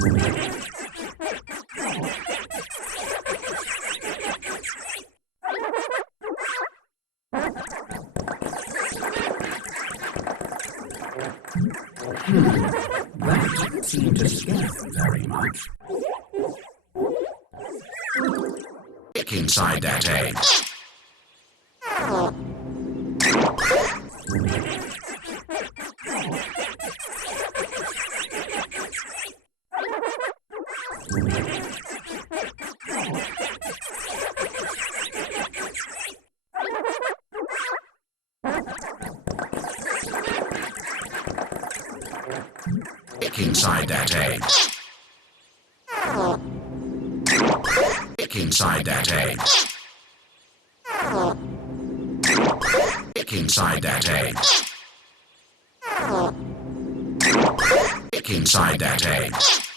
That didn't seem to scare them very much. Look inside that egg. Look inside that egg. Look inside that egg. Look inside that egg. Look inside that egg.